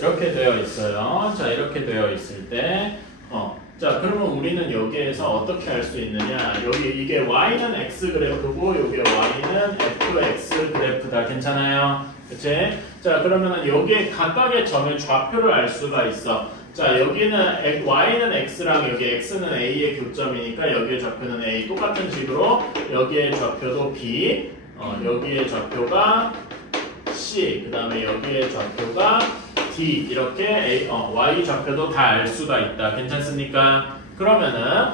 이렇게 되어 있어요. 자, 이렇게 되어 있을 때, 자, 그러면 우리는 여기에서 어떻게 할 수 있느냐? 여기 이게 y는 x 그래프고, 여기 y는 fx 그래프다. 괜찮아요? 그치? 자, 그러면은 여기에 각각의 점의 좌표를 알 수가 있어. 자, 여기는 y는 x랑 여기 x는 a의 교점이니까 여기의 좌표는 a. 똑같은 식으로 여기의 좌표도 b, 여기의 좌표가 c, 그 다음에 여기의 좌표가 d. 이렇게 y 좌표도 다 알 수가 있다. 괜찮습니까? 그러면은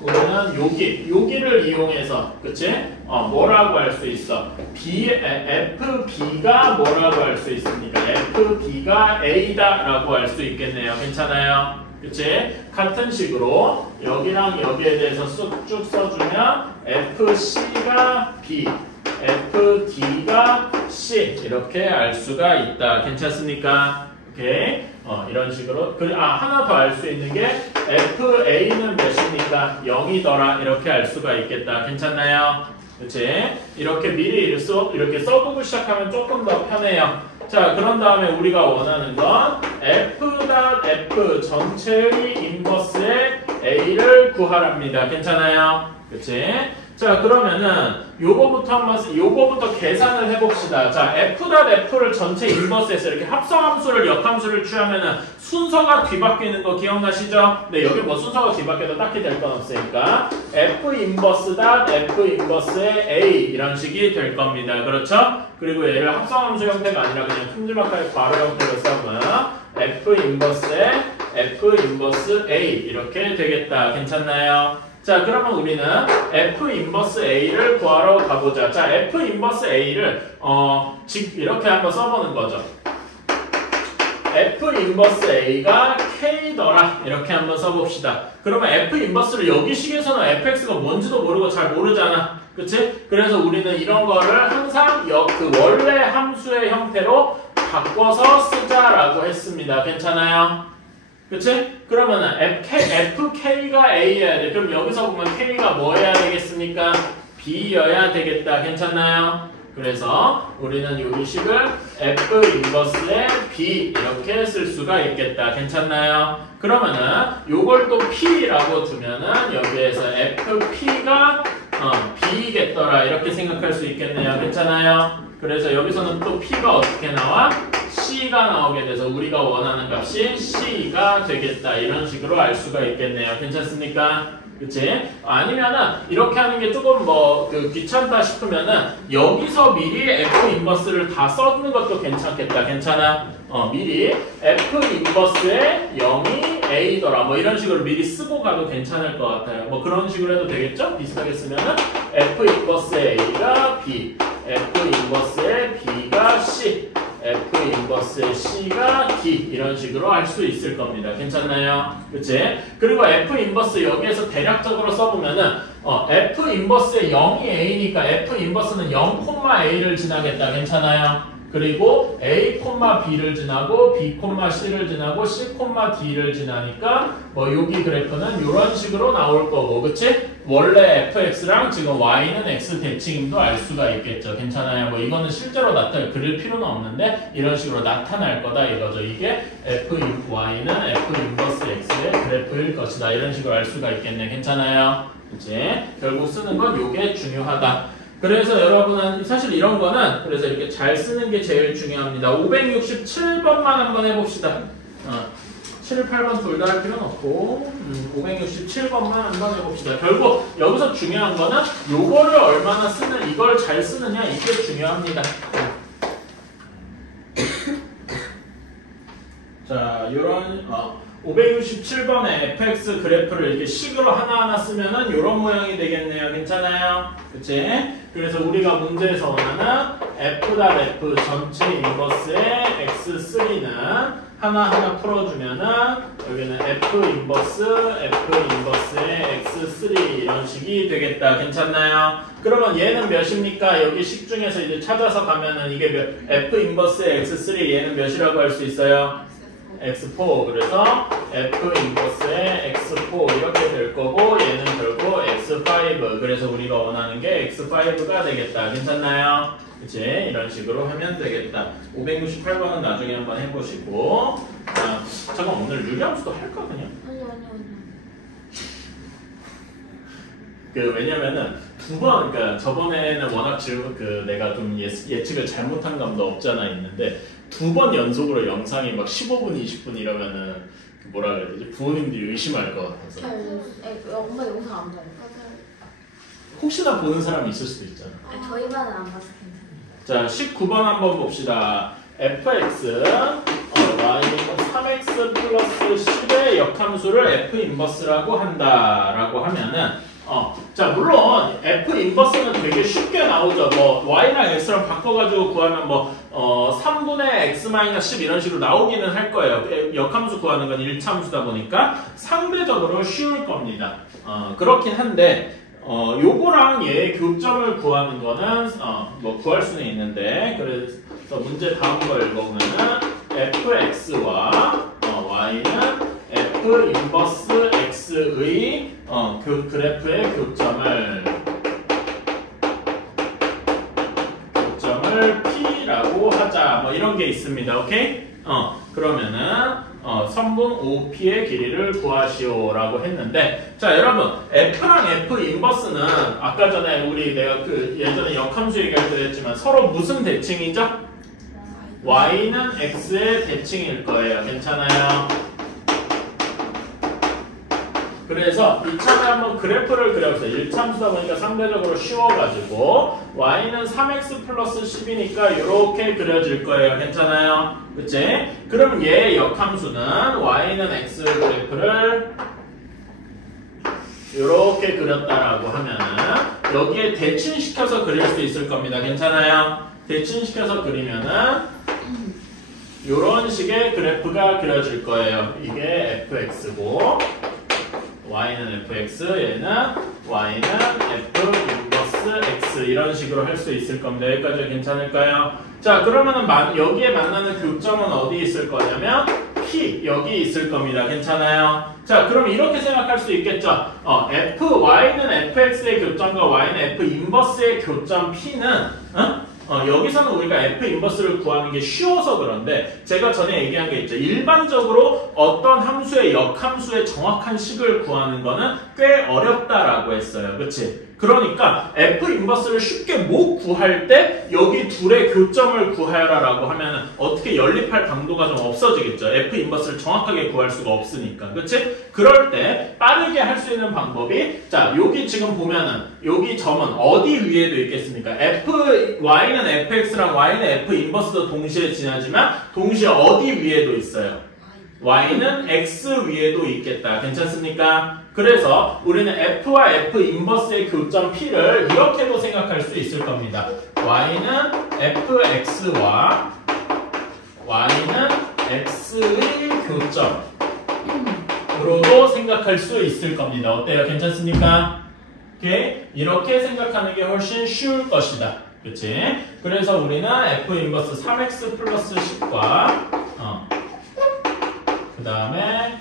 우리는 여기를 이용해서, 그치? 뭐라고 할 수 있어? fb가 뭐라고 할 수 있습니까? fb가 a다라고 할 수 있겠네요. 괜찮아요? 그치? 같은 식으로 여기랑 여기에 대해서 쭉 써주면 fc가 b, fd가 c 이렇게 알 수가 있다. 괜찮습니까? 오케이. 이런 식으로. 하나 더 알 수 있는 게 FA는 몇입니까? 0이더라. 이렇게 알 수가 있겠다. 괜찮나요? 그치? 이렇게 미리 이렇게 써보고 시작하면 조금 더 편해요. 자, 그런 다음에 우리가 원하는 건 F.F 전체의 인버스의 A를 구하랍니다. 괜찮아요? 그치? 자, 그러면은 요거부터 계산을 해봅시다. 자, F.F를 전체 인버스에서 이렇게 합성함수를 역함수를 취하면은 순서가 뒤바뀌는 거 기억나시죠? 네, 여기 뭐 순서가 뒤바뀌어도 딱히 될 건 없으니까 F 인버스 F 인버스의 A 이런 식이 될 겁니다. 그렇죠? 그리고 얘를 합성함수 형태가 아니라 그냥 큼지막하게 괄호 형태로 써보면 F 인버스의 F 인버스 A 이렇게 되겠다. 괜찮나요? 자, 그러면 우리는 F 인버스 A를 구하러 가보자. 자, F 인버스 A를 이렇게 한번 써보는 거죠. F 인버스 A가 K더라. 이렇게 한번 써봅시다. 그러면 F 인버스를 여기 식에서는 fx가 뭔지도 모르고 잘 모르잖아. 그치? 그래서 우리는 이런 거를 항상 그 원래 함수의 형태로 바꿔서 쓰자라고 했습니다. 괜찮아요? 그치? 그러면은 FK가 A여야 돼. 그럼 여기서 보면 K가 뭐 해야 되겠습니까? B여야 되겠다. 괜찮나요? 그래서 우리는 여기 식을 F 인버스의 B 이렇게 쓸 수가 있겠다. 괜찮나요? 그러면은 요걸 또 P라고 두면은 여기에서 FP가 B겠더라. 이렇게 생각할 수 있겠네요. 괜찮아요? 그래서 여기서는 또 P가 어떻게 나와? C가 나오게 돼서 우리가 원하는 값이 C가 되겠다. 이런 식으로 알 수가 있겠네요. 괜찮습니까? 그치? 아니면은 이렇게 하는 게 조금 귀찮다 싶으면은 여기서 미리 F 인버스를 다 써주는 것도 괜찮겠다. 괜찮아? 미리 F 인버스의 0이 A더라. 뭐 이런 식으로 미리 쓰고 가도 괜찮을 것 같아요. 뭐 그런 식으로 해도 되겠죠? 비슷하게 쓰면은 F 인버스의 A가 B, F 인버스의 B가 C, F 인버스의 C가 D 이런 식으로 할 수 있을 겁니다. 괜찮나요? 그치? 그리고 F 인버스 여기에서 대략적으로 써보면은 F 인버스의 0이 A니까 F 인버스는 0, A를 지나겠다. 괜찮아요? 그리고 A, B를 지나고 B, C를 지나고 C, D를 지나니까 뭐 여기 그래프는 이런 식으로 나올 거고, 그치? 원래 fx랑 지금 y는 x 대칭임도 알 수가 있겠죠. 괜찮아요? 뭐 이거는 실제로 그릴 필요는 없는데 이런 식으로 나타날 거다 이거죠. 이게 y는 f 인버스 x의 그래프일 것이다. 이런 식으로 알 수가 있겠네. 괜찮아요? 그치? 결국 쓰는 건 이게 중요하다. 그래서 여러분은 사실 이런 거는 그래서 이렇게 잘 쓰는 게 제일 중요합니다. 567번만 한번 해봅시다. 7, 8번 둘 다 할 필요는 없고 567번만 한번 해봅시다. 결국 여기서 중요한 거는 요거를 얼마나 이걸 잘 쓰느냐 이게 중요합니다. 자, 요런 567번의 fx 그래프를 이렇게 식으로 하나하나 쓰면은 요런 모양이 되겠네요. 괜찮아요? 그치? 그래서 우리가 문제에서 원하는 f.f 전체 인버스의 x3는 하나하나 풀어주면은 여기는 f 인버스의 x3 이런 식이 되겠다. 괜찮나요? 그러면 얘는 몇입니까? 여기 식 중에서 이제 찾아서 가면은 이게 f 인버스의 x3 얘는 몇이라고 할 수 있어요? x4 그래서 f 인버스의 x4 이렇게 될 거고 얘는 결국 x5 그래서 우리가 원하는 게 x5가 되겠다. 괜찮나요? 그치? 이런 식으로 하면 되겠다. 568번은 나중에 한번 해보시고 잠깐 오늘 유리함수도 할까 그냥? 아니. 왜냐면은 두 번, 그러니까 저번에는 워낙 질문, 내가 좀 예측을 잘못한 감도 없잖아 있는데 두 번 연속으로 영상이 막 15분, 20분 이러면은 뭐라 그래야 되지? 부모님들이 의심할 것 같아서. 엄마 영상 안 봐요. 혹시나 보는 사람이 있을 수도 있잖아. 저희 반은 안 봐서 자, 괜찮아요. 19번 한번 봅시다. fx, y는 3x 플러스 10의 역함수를 f 인버스라고 한다라고 하면은 자 물론 f 인버스는 되게 쉽게 나오죠. 뭐 y랑 x랑 바꿔가지고 구하면 뭐 3분의 x-10 이런 식으로 나오기는 할 거예요. 역함수 구하는 건 1차함수다 보니까 상대적으로 쉬울 겁니다. 그렇긴 한데 요거랑 얘의 교점을 구하는 거는 뭐 구할 수는 있는데 그래서 문제 다음 거 읽어보면은 fx와 y는 f 인버스 x의 그 그래프의 교점을 p라고 하자. 뭐 이런 게 있습니다. 오케이? 그러면은 선분 OP의 길이를 구하시오라고 했는데 자 여러분 F랑 F 인버스는 아까 전에 내가 예전에 역함수 얘기할 때 했지만 서로 무슨 대칭이죠? Y는 X의 대칭일 거예요. 괜찮아요? 그래서 이참에 한번 그래프를 그려보세요. 1참수다 보니까 상대적으로 쉬워가지고 y는 3x 플러스 10이니까 이렇게 그려질 거예요. 괜찮아요? 그치? 그럼 얘의 역함수는 y는 x 그래프를 이렇게 그렸다라고 하면은 여기에 대칭시켜서 그릴 수 있을 겁니다. 괜찮아요? 대칭시켜서 그리면은 이런 식의 그래프가 그려질 거예요. 이게 fx고 y는 fx, 얘는 y는 f 인버스 x 이런 식으로 할 수 있을 겁니다. 여기까지 괜찮을까요? 자 그러면은 여기에 만나는 교점은 어디 있을 거냐면 P 여기 있을 겁니다. 괜찮아요? 자 그럼 이렇게 생각할 수 있겠죠. y는 fx의 교점과 y는 f 인버스의 교점 P는 여기서는 우리가 f 인버스를 구하는 게 쉬워서 그런데 제가 전에 얘기한 게 있죠. 일반적으로 어떤 함수의 역함수의 정확한 식을 구하는 거는 꽤 어렵다라고 했어요. 그치? 그러니까 f 인버스를 쉽게 못 구할 때 여기 둘의 교점을 구하라라고 하면 어떻게 연립할 강도가 좀 없어지겠죠. f 인버스를 정확하게 구할 수가 없으니까. 그치? 그럴 때 빠르게 할 수 있는 방법이 자 여기 지금 보면은 여기 점은 어디 위에도 있겠습니까? y는 fx랑 y는 f 인버스도 동시에 지나지만 동시에 어디 위에도 있어요? y는 x 위에도 있겠다. 괜찮습니까? 그래서 우리는 f와 f 인버스의 교점 p를 이렇게도 생각할 수 있을 겁니다. y는 fx와 y는 x의 교점으로도 생각할 수 있을 겁니다. 어때요? 괜찮습니까? 오케이? 이렇게 생각하는 게 훨씬 쉬울 것이다. 그치? 그래서 우리는 f 인버스 3x 플러스 10과 그 다음에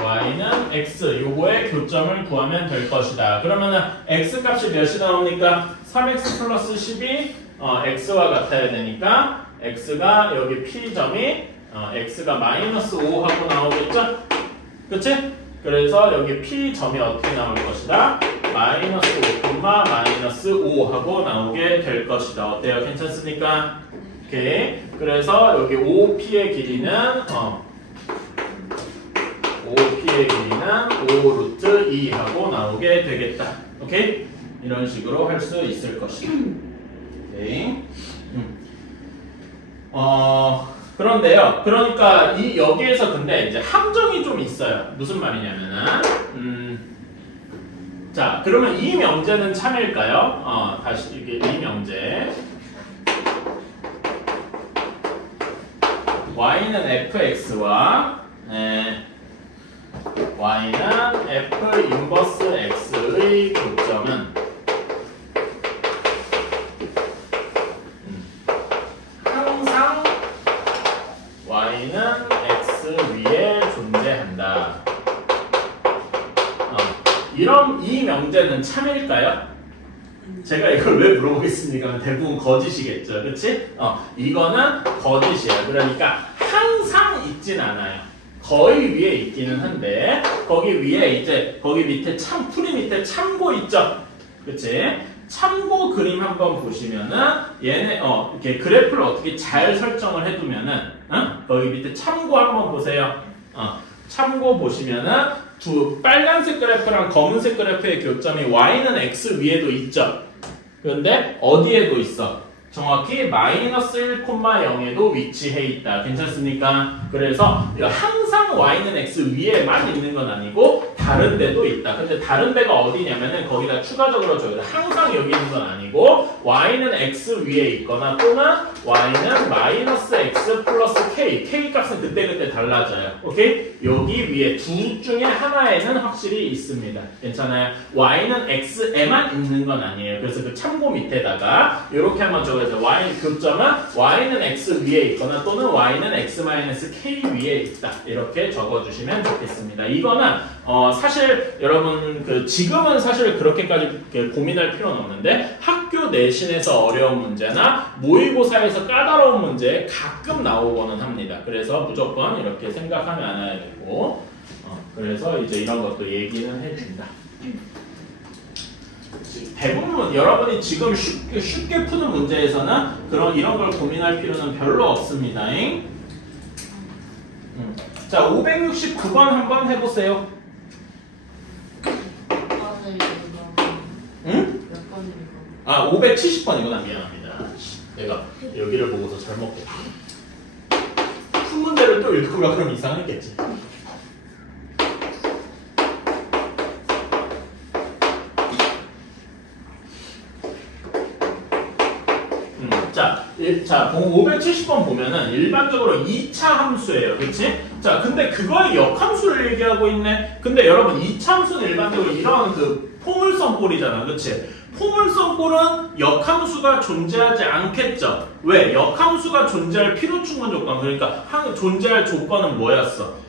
y는 x 요거의 교점을 구하면 될 것이다. 그러면은 x 값이 몇이 나옵니까? 3x 플러스 10이 x와 같아야 되니까 x가 여기 p점이 x가 마이너스 5 하고 나오겠죠? 그치? 그래서 여기 p점이 어떻게 나올 것이다? 마이너스 5, 마이너스 5 하고 나오게 될 것이다. 어때요? 괜찮습니까? 오케이. 그래서 여기 5p의 길이는 5p의 길이는 5 루트 2 하고 나오게 되겠다. 오케이? 이런 식으로 할 수 있을 것이다. 오케이. 그런데요. 그러니까 여기에서 근데 이제 함정이 좀 있어요. 무슨 말이냐면은 자, 그러면 이 명제는 참일까요? 다시 이게 이 명제. y는 fx와 y는 f 인버스 x의 교점은 항상 y는 x 참일까요? 제가 이걸 왜 물어보겠습니까? 대부분 거짓이겠죠. 그치? 이거는 거짓이에요. 그러니까 항상 있진 않아요. 거의 위에 있기는 한데 거기 위에 이제 거기 밑에 풀이 밑에 참고 있죠. 그치? 참고 그림 한번 보시면은 얘네 이렇게 그래프를 어떻게 잘 설정을 해두면은 거기 밑에 참고 한번 보세요. 참고 보시면은 두 빨간색 그래프랑 검은색 그래프의 교점이 y는 x 위에도 있죠. 그런데 어디에도 있어? 정확히 마이너스 1,0에도 위치해 있다. 괜찮습니까? 그래서 항상 y는 x 위에만 있는 건 아니고 다른 데도 있다. 근데 다른 데가 어디냐면은 거기다 추가적으로 줘요. 항상 여기 있는 건 아니고 y는 x 위에 있거나 또는 y는 마이너스 x 플러스 k 값은 그때그때 달라져요. 오케이? 여기 위에 둘 중에 하나에는 확실히 있습니다. 괜찮아요? y는 x에만 있는 건 아니에요. 그래서 그 참고 밑에다가 이렇게 한번 적어요. 교점은 y는 x 위에 있거나 또는 y는 x-k 위에 있다. 이렇게 적어주시면 좋겠습니다. 이거는 사실 여러분 지금은 사실 그렇게까지 고민할 필요는 없는데 학교 내신에서 어려운 문제나 모의고사에서 까다로운 문제 가끔 나오고는 합니다. 그래서 무조건 이렇게 생각하면 안아야 되고 그래서 이제 이런 것도 얘기는 해준다. 대부분 여러분이 지금 쉽게 푸는 문제에서는 이런 걸 고민할 필요는 별로 없습니다. 자, 569번 한번 해보세요. 응? 570번이구나. 미안합니다. 내가 여기를 보고서 잘못 봤다. 푼 문제를 또 읽으면 그럼 이상했겠지. 자, 570번 보면은 일반적으로 2차 함수예요. 그치? 자, 근데 그거의 역함수를 얘기하고 있네? 근데 여러분, 2차 함수는 일반적으로 이런 포물선 꼴이잖아. 그치? 포물선 꼴은 역함수가 존재하지 않겠죠? 왜? 역함수가 존재할 필요 충분 조건. 그러니까 존재할 조건은 뭐였어?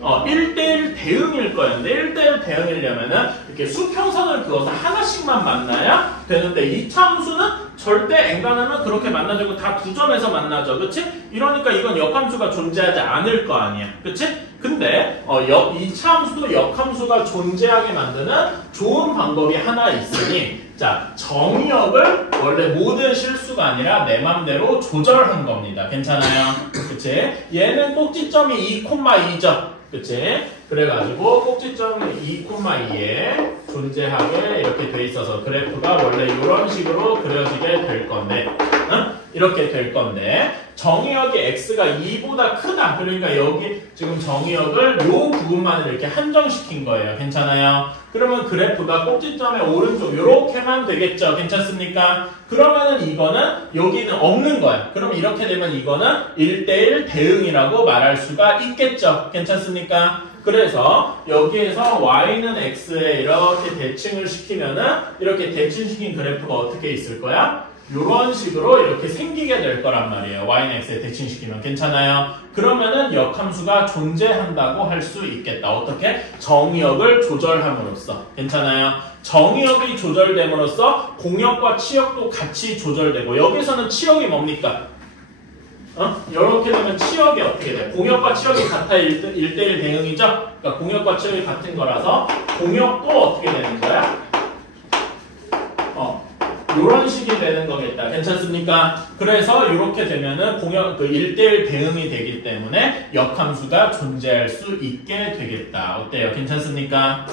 1대1 대응일 거였는데 1대1 대응이려면은 이렇게 수평선을 그어서 하나씩만 만나야 되는데 2차 함수는 절대 엔간하면 그렇게 만나자고 다 두 점에서 만나죠. 그치? 이러니까 이건 역함수가 존재하지 않을 거 아니야. 그치? 근데 2차 함수도 역함수가 존재하게 만드는 좋은 방법이 하나 있으니 자, 정의역을 원래 모든 실수가 아니라 내 맘대로 조절한 겁니다. 괜찮아요? 그치? 얘는 꼭지점이 2,2죠. 그치? 그래가지고 꼭지점이 2,2에 존재하게 이렇게 돼 있어서 그래프가 원래 이런 식으로 그려지게 될 건데 이렇게 될 건데 정의역이 x가 2보다 크다. 그러니까 여기 지금 정의역을 요 부분만 이렇게 한정시킨 거예요. 괜찮아요? 그러면 그래프가 꼭지점의 오른쪽 요렇게만 되겠죠. 괜찮습니까? 그러면은 이거는 여기는 없는 거야. 그럼 이렇게 되면 이거는 1대1 대응이라고 말할 수가 있겠죠. 괜찮습니까? 그래서 여기에서 y는 x에 이렇게 대칭을 시키면은 이렇게 대칭시킨 그래프가 어떻게 있을 거야? 이런 식으로 이렇게 생기게 될 거란 말이에요. y는 x에 대칭시키면. 괜찮아요? 그러면은 역함수가 존재한다고 할 수 있겠다. 어떻게? 정의역을 조절함으로써. 괜찮아요? 정의역이 조절됨으로써 공역과 치역도 같이 조절되고 여기서는 치역이 뭡니까? 이렇게 되면 치역이 어떻게 돼? 공역과 치역이 같아 1대1 대응이죠? 그러니까 공역과 치역이 같은 거라서 공역도 어떻게 되는 거야? 이런 식이 되는 거겠다. 괜찮습니까? 그래서 이렇게 되면은 공역 1대1 대응이 되기 때문에 역함수가 존재할 수 있게 되겠다. 어때요? 괜찮습니까?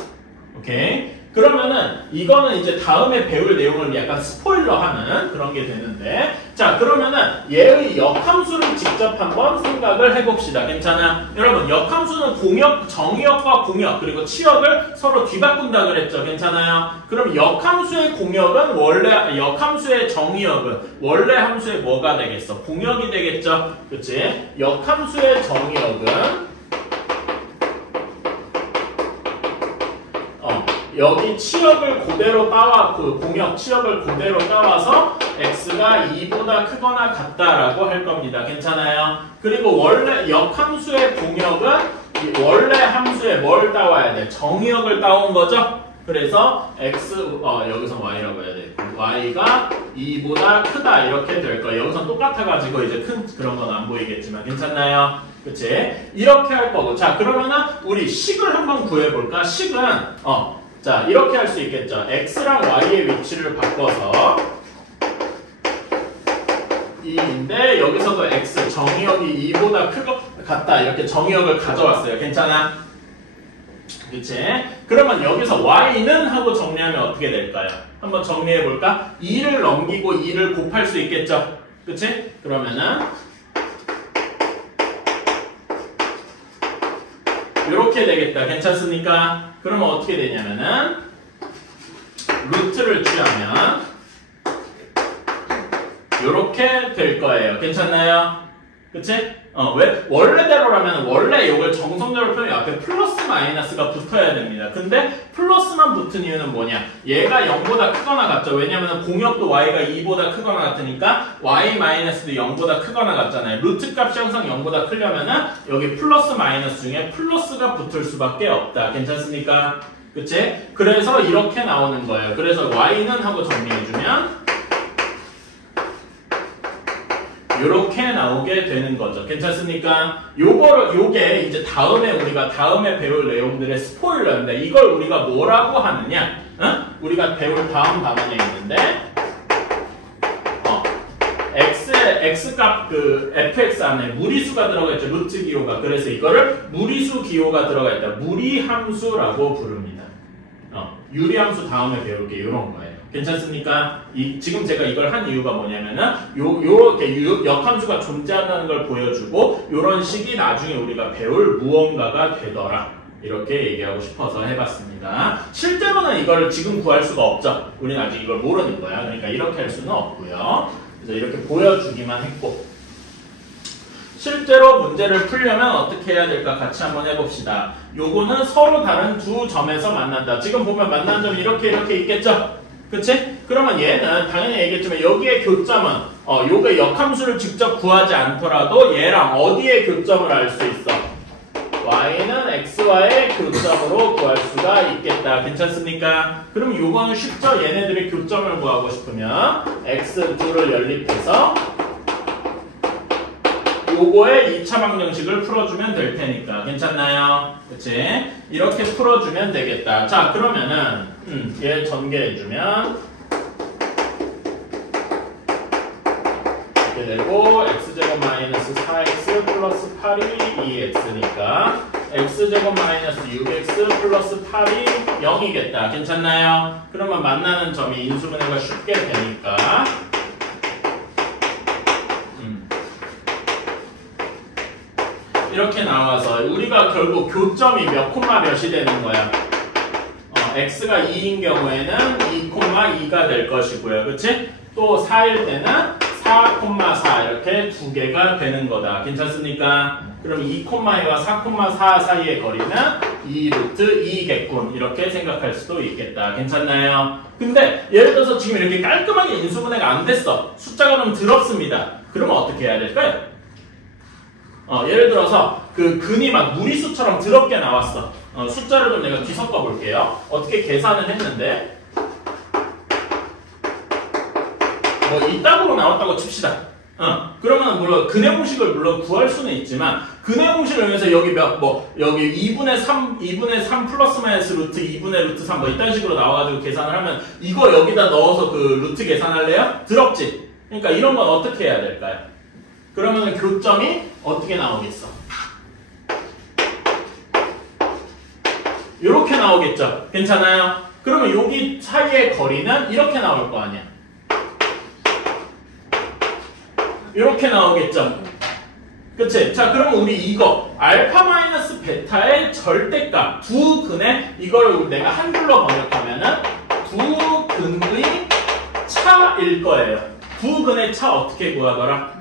오케이. 그러면은 이거는 이제 다음에 배울 내용을 약간 스포일러하는 그런 게 되는데 자 그러면은 얘의 역함수를 직접 한번 생각을 해봅시다. 괜찮아? 여러분 역함수는 정의역과 공역 그리고 치역을 서로 뒤바꾼다 그랬죠. 괜찮아요? 그럼 역함수의 공역은 역함수의 정의역은 원래 함수의 뭐가 되겠어? 공역이 되겠죠. 그치? 역함수의 정의역은 여기 치역을 그대로 공역 치역을 그대로 따와서 x가 2보다 크거나 같다라고 할 겁니다. 괜찮아요? 그리고 원래 역함수의 공역은 원래 함수에 뭘 따와야 돼? 정의역을 따온 거죠? 그래서 x 여기서 y라고 해야 돼. y가 2보다 크다 이렇게 될 거예요. 여기서 똑같아가지고 이제 큰 그런 건 안 보이겠지만 괜찮나요? 그치? 이렇게 할 거고. 자, 그러면은 우리 식을 한번 구해볼까? 식은 자 이렇게 할 수 있겠죠. x랑 y의 위치를 바꿔서 2인데 여기서도 x 정의역이 2보다 같다 이렇게 정의역을 가져왔어요. 괜찮아? 그치? 그러면 여기서 y는 하고 정리하면 어떻게 될까요? 한번 정리해볼까? 2를 넘기고 2를 곱할 수 있겠죠? 그치? 그러면은 이렇게 되겠다. 괜찮습니까? 그러면 어떻게 되냐면은 루트를 취하면 이렇게 될 거예요. 괜찮나요? 그치? 왜? 원래대로라면 원래 이걸 정성대로 표현해 앞에 플러스 마이너스가 붙어야 됩니다. 근데 플러스만 붙은 이유는 뭐냐? 얘가 0보다 크거나 같죠? 왜냐면 공역도 y가 2보다 크거나 같으니까 y 마이너스도 0보다 크거나 같잖아요. 루트 값이 항상 0보다 크려면은 여기 플러스 마이너스 중에 플러스가 붙을 수밖에 없다. 괜찮습니까? 그치? 그래서 이렇게 나오는 거예요. 그래서 y는 하고 정리해주면 요렇게 나오게 되는 거죠. 괜찮습니까? 요게 이제 우리가 다음에 배울 내용들의 스포일러인데 이걸 우리가 뭐라고 하느냐? 우리가 배울 다음 단원에 있는데 x값 fx 안에 무리수가 들어가 있죠. 루트 기호가. 그래서 이거를 무리수 기호가 들어가 있다. 무리함수라고 부릅니다. 유리함수 다음에 배울게 이런 거예요. 괜찮습니까? 지금 제가 이걸 한 이유가 뭐냐면은 요렇게 역함수가 존재한다는 걸 보여주고 요런 식이 나중에 우리가 배울 무언가가 되더라. 이렇게 얘기하고 싶어서 해봤습니다. 실제로는 이걸 지금 구할 수가 없죠. 우리는 아직 이걸 모르는 거야. 그러니까 이렇게 할 수는 없고요. 그래서 이렇게 보여주기만 했고 실제로 문제를 풀려면 어떻게 해야 될까 같이 한번 해봅시다. 요거는 서로 다른 두 점에서 만난다. 지금 보면 만난 점이 이렇게 있겠죠? 그치? 그러면 얘는 당연히 얘기했지만 여기에 교점은 요게 역함수를 직접 구하지 않더라도 얘랑 어디에 교점을 알 수 있어? y는 x와의 교점으로 구할 수가 있겠다. 괜찮습니까? 그럼 요거는 쉽죠? 얘네들이 교점을 구하고 싶으면 x2를 연립해서 요거의 2차 방정식을 풀어주면 될 테니까. 괜찮나요? 그치? 이렇게 풀어주면 되겠다. 자, 그러면은, 얘 전개해주면, 이렇게 되고, x제곱 마이너스 4x 플러스 8이 2x니까, x제곱 마이너스 6x 플러스 8이 0이겠다. 괜찮나요? 그러면 만나는 점이 인수분해가 쉽게 되니까, 이렇게 나와서 우리가 결국 교점이 몇 콤마 몇이 되는 거야? x가 2인 경우에는 2,2가 될 것이고요. 그치? 또 4일 때는 4,4 이렇게 두 개가 되는 거다. 괜찮습니까? 그럼 2,2와 4,4 사이의 거리는 2루트 2겠군. 이렇게 생각할 수도 있겠다. 괜찮나요? 근데 예를 들어서 지금 이렇게 깔끔하게 인수분해가 안 됐어. 숫자가 좀 더럽습니다. 그러면 어떻게 해야 될까요? 예를 들어서 근이 막 무리수처럼 더럽게 나왔어. 숫자를 좀 내가 뒤섞어 볼게요. 어떻게 계산을 했는데 뭐 이따구로 나왔다고 칩시다. 그러면 물론 근의 공식을 물론 구할 수는 있지만 근의 공식을 위해서 여기 여기 2분의 3 플러스 마이너스 루트 2분의 루트 3 뭐 이딴 식으로 나와가지고 계산을 하면 이거 여기다 넣어서 루트 계산할래요? 더럽지? 그러니까 이런 건 어떻게 해야 될까요? 그러면 교점이 어떻게 나오겠어? 이렇게 나오겠죠? 괜찮아요? 그러면 여기 사이의 거리는 이렇게 나올 거 아니야? 이렇게 나오겠죠? 그치? 자, 그러면 우리 이거 알파 마이너스 베타의 절대값 두 근의 이걸 내가 한글로 번역하면은 두 근의 차일 거예요. 두 근의 차 어떻게 구하더라?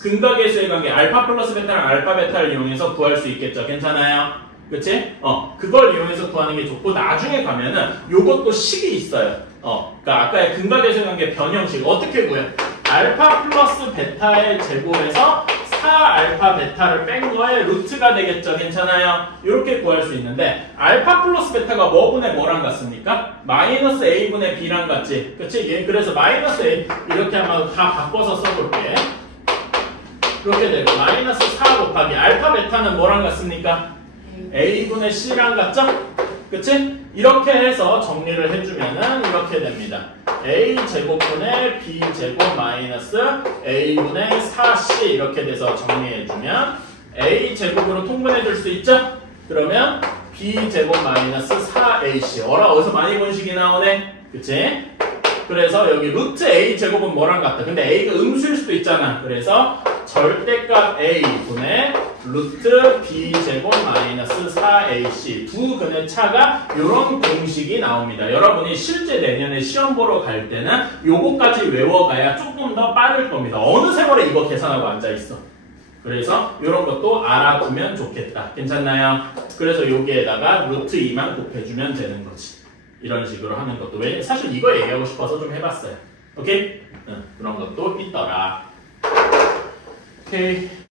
근각계수의 관계 알파 플러스 베타랑 알파 베타를 이용해서 구할 수 있겠죠. 괜찮아요? 그치? 그걸 이용해서 구하는 게 좋고 나중에 가면은 요것도 식이 있어요. 그러니까 아까의 근각계수의 관계 변형식 어떻게 구해? 알파 플러스 베타의 제곱에서 4 알파 베타를 뺀 거에 루트가 되겠죠. 괜찮아요? 이렇게 구할 수 있는데 알파 플러스 베타가 뭐분의 뭐랑 같습니까? 마이너스 a분의 b랑 같지? 그치? 그래서 마이너스 a 이렇게 한번 다 바꿔서 써볼게. 이렇게 되고 마이너스 4 곱하기 알파 베타는 뭐랑 같습니까? a분의 c랑 같죠? 그치? 이렇게 해서 정리를 해주면은 이렇게 됩니다. a제곱분의 b제곱 마이너스 a분의 4c 이렇게 돼서 정리해주면 a제곱으로 통분해줄 수 있죠? 그러면 b제곱 마이너스 4ac 어디서 많이 본 식이 나오네? 그치? 그래서 여기 루트 a제곱은 뭐랑 같다? 근데 a가 음수일 수도 있잖아. 그래서 절대값 a분의 루트 b제곱 마이너스 4ac 두 근의 차가 이런 공식이 나옵니다. 여러분이 실제 내년에 시험 보러 갈 때는 요거까지 외워가야 조금 더 빠를 겁니다. 어느 세월에 이거 계산하고 앉아있어. 그래서 이런 것도 알아두면 좋겠다. 괜찮나요? 그래서 여기에다가 루트 2만 곱해주면 되는 거지. 이런 식으로 하는 것도 왜 사실 이거 얘기하고 싶어서 좀 해봤어요. 오케이? 그런 것도 있더라. 오케이.